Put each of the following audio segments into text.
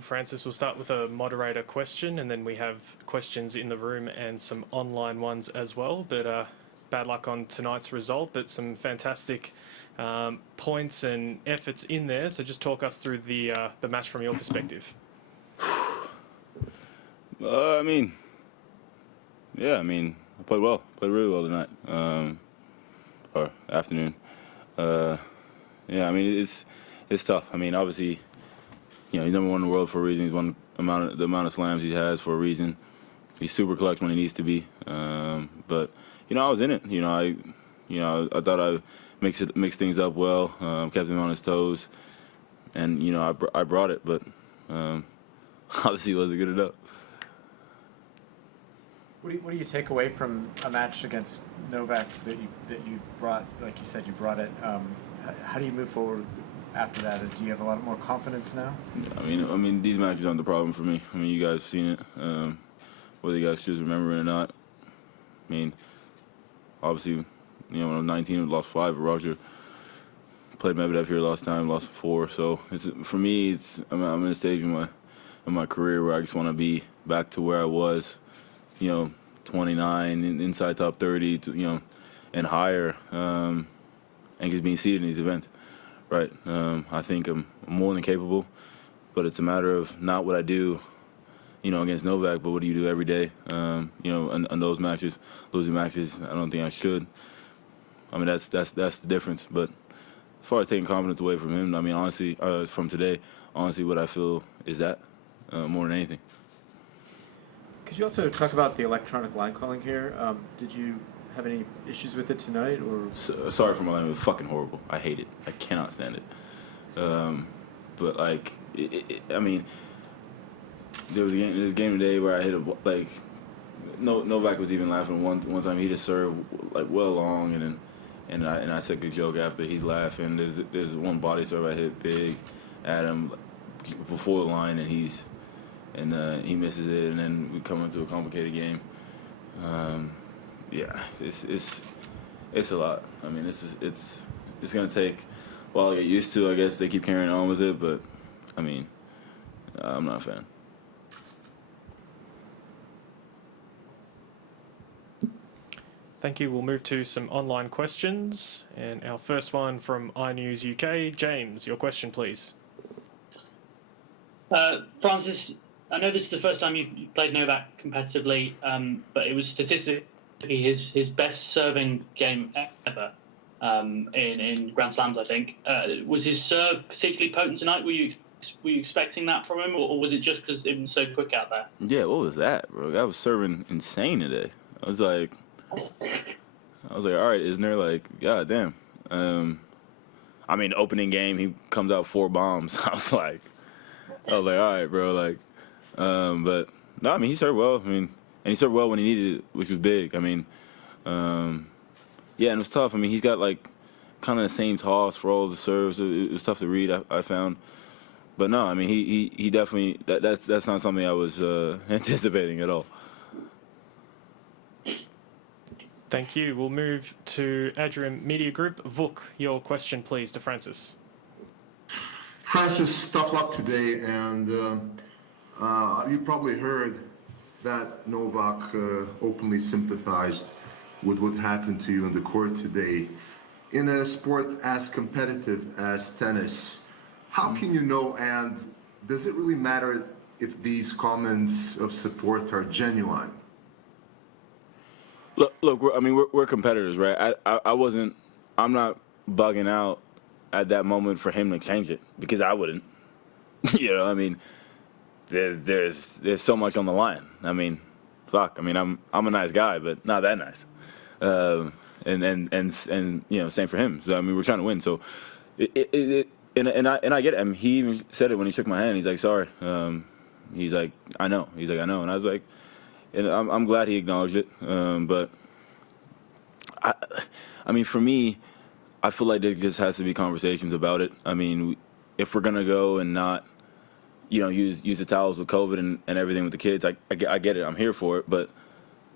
Francis, we'll start with a moderator question, and then we have questions in the room and some online ones as well. But bad luck on tonight's result, but some fantastic points and efforts in there. So just talk us through the match from your perspective. I mean, yeah, I mean, I played well, played really well tonight, or afternoon. Yeah, I mean, it's tough. I mean, obviously, you know, he's number one in the world for a reason. He's won the amount of slams he has for a reason. He's super clutch when he needs to be. But you know, I was in it. I thought I mixed things up well, kept him on his toes, and you know, I brought it, but obviously it wasn't good enough. What do you take away from a match against Novak that you brought? Like you said, you brought it. How do you move forward after that? Do you have a lot more confidence now? I mean, these matches aren't the problem for me. I mean, you guys have seen it. Whether you guys choose to remember it or not. I mean, obviously, you know, when I was 19, I lost 5 at Roger. Played Medvedev here last time, lost 4. So for me, I'm in a stage in my career where I just want to be back to where I was. You know, 29, inside top 30, you know, and higher, and just being seated in these events, right? I think I'm more than capable, but it's a matter of not what I do, you know, against Novak, but what do you do every day? You know, and those matches, losing matches, I don't think I should. I mean, that's the difference. But as far as taking confidence away from him, I mean, honestly, from today, honestly, what I feel is that more than anything. Could you also talk about the electronic line calling here? Did you have any issues with it tonight, or? Sorry for my language. It was fucking horrible. I hate it. I cannot stand it. But like, I mean, there was a game today where I hit Novak was even laughing one time. He just served like well long, and I said good joke after. He's laughing. There's one body serve I hit big at him before the line, and he misses it, and then we come into a complicated game. Yeah, it's a lot. I mean, it's gonna take a while to get used to. I guess they keep carrying on with it, but I mean, I'm not a fan. Thank you. We'll move to some online questions, and our first one from iNews UK. James, your question, please. Francis, I know this is the first time you've played Novak competitively, but it was statistically his best serving game ever in Grand Slams, I think. Was his serve particularly potent tonight? Were you expecting that from him, or was it just because it was so quick out there? Yeah, what was that, bro? I was serving insane today. I was like, all right, Isner, like, god damn. I mean, opening game, he comes out 4 bombs. I was like, all right, bro, like. But no, I mean, he served well. I mean, and he served well when he needed it, which was big. I mean, yeah, and it was tough. I mean, he's got like kind of the same toss for all the serves. It was tough to read. I found, but no, I mean, he definitely that's not something I was anticipating at all. Thank you. We'll move to Adrian Media Group. Vuk, your question, please, to Francis. Francis, tough luck today, and you probably heard that Novak openly sympathized with what happened to you on the court today. In a sport as competitive as tennis, how can you know, and does it really matter if these comments of support are genuine? Look, we're competitors, right? I'm not bugging out at that moment for him to change it, because I wouldn't. You know, I mean, there's so much on the line. I mean, fuck. I mean, I'm a nice guy, but not that nice. And you know, same for him. So I mean, we're trying to win. So and I get it. I mean, he even said it when he shook my hand. He's like, sorry. He's like, I know. He's like, I know. And I was like, and I'm glad he acknowledged it. But I mean, for me, I feel like there just has to be conversations about it. I mean, if we're gonna go and not, you know, use the towels with COVID and everything with the kids, I get it. I'm here for it. But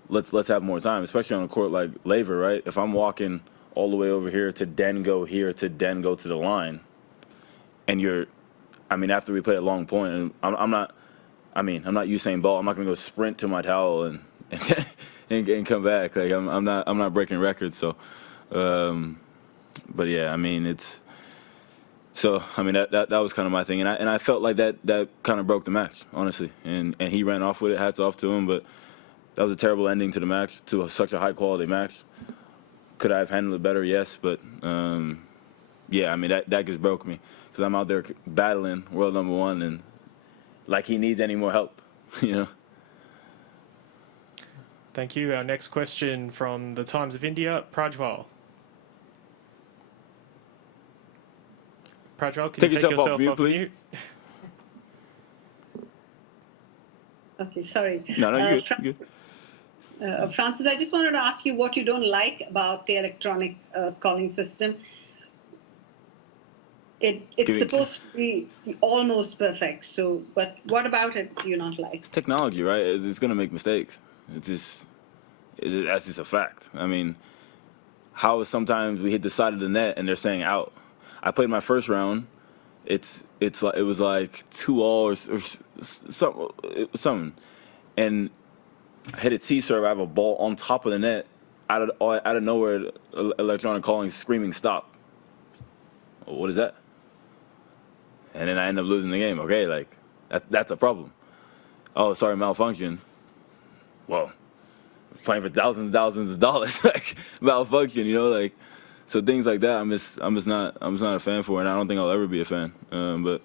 let's have more time, especially on a court like Laver, right? If I'm walking all the way over here to then go here to then go to the line, and I mean, after we played a long point, and I'm not Usain Bolt. I'm not gonna go sprint to my towel and and come back. Like I'm not breaking records. So, but yeah, I mean that was kind of my thing, and I felt like that kind of broke the match, honestly. And he ran off with it. Hats off to him, but that was a terrible ending to the match, to such a high quality match. Could I have handled it better? Yes, but yeah, I mean that just broke me, because I'm out there battling world number one, and like he needs any more help, you know. Thank you. Our next question from the Times of India, Prajwal. Prajwal, can you take yourself off mute, please? Okay, sorry. No, you're good. Francis, I just wanted to ask you what you don't like about the electronic calling system. It's supposed to be almost perfect. So, but what about it do you not like? It's technology, right? It's gonna make mistakes. That's just a fact. I mean, how sometimes we hit the side of the net and they're saying out. I played my first round. It was like 2-all or something, and I hit a tee serve. I have a ball on top of the net. Out of nowhere, electronic calling screaming stop. What is that? And then I end up losing the game. Okay, like that's a problem. Oh, sorry, malfunction. Well, playing for thousands of dollars, like malfunction, you know, like. So things like that, I'm just not a fan for, and I don't think I'll ever be a fan. But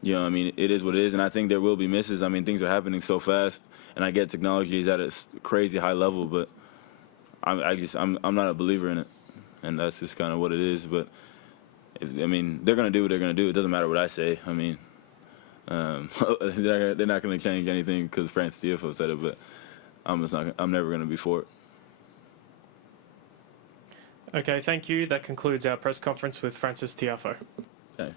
you know, I mean, it is what it is, and I think there will be misses. I mean, things are happening so fast, and I get technology is at a crazy high level, but I'm not a believer in it, and that's just kind of what it is. But I mean, they're gonna do what they're gonna do. It doesn't matter what I say. I mean, they're not gonna change anything because Francis Tiafoe said it, but I'm never gonna be for it. Okay, thank you. That concludes our press conference with Francis Tiafoe. Okay.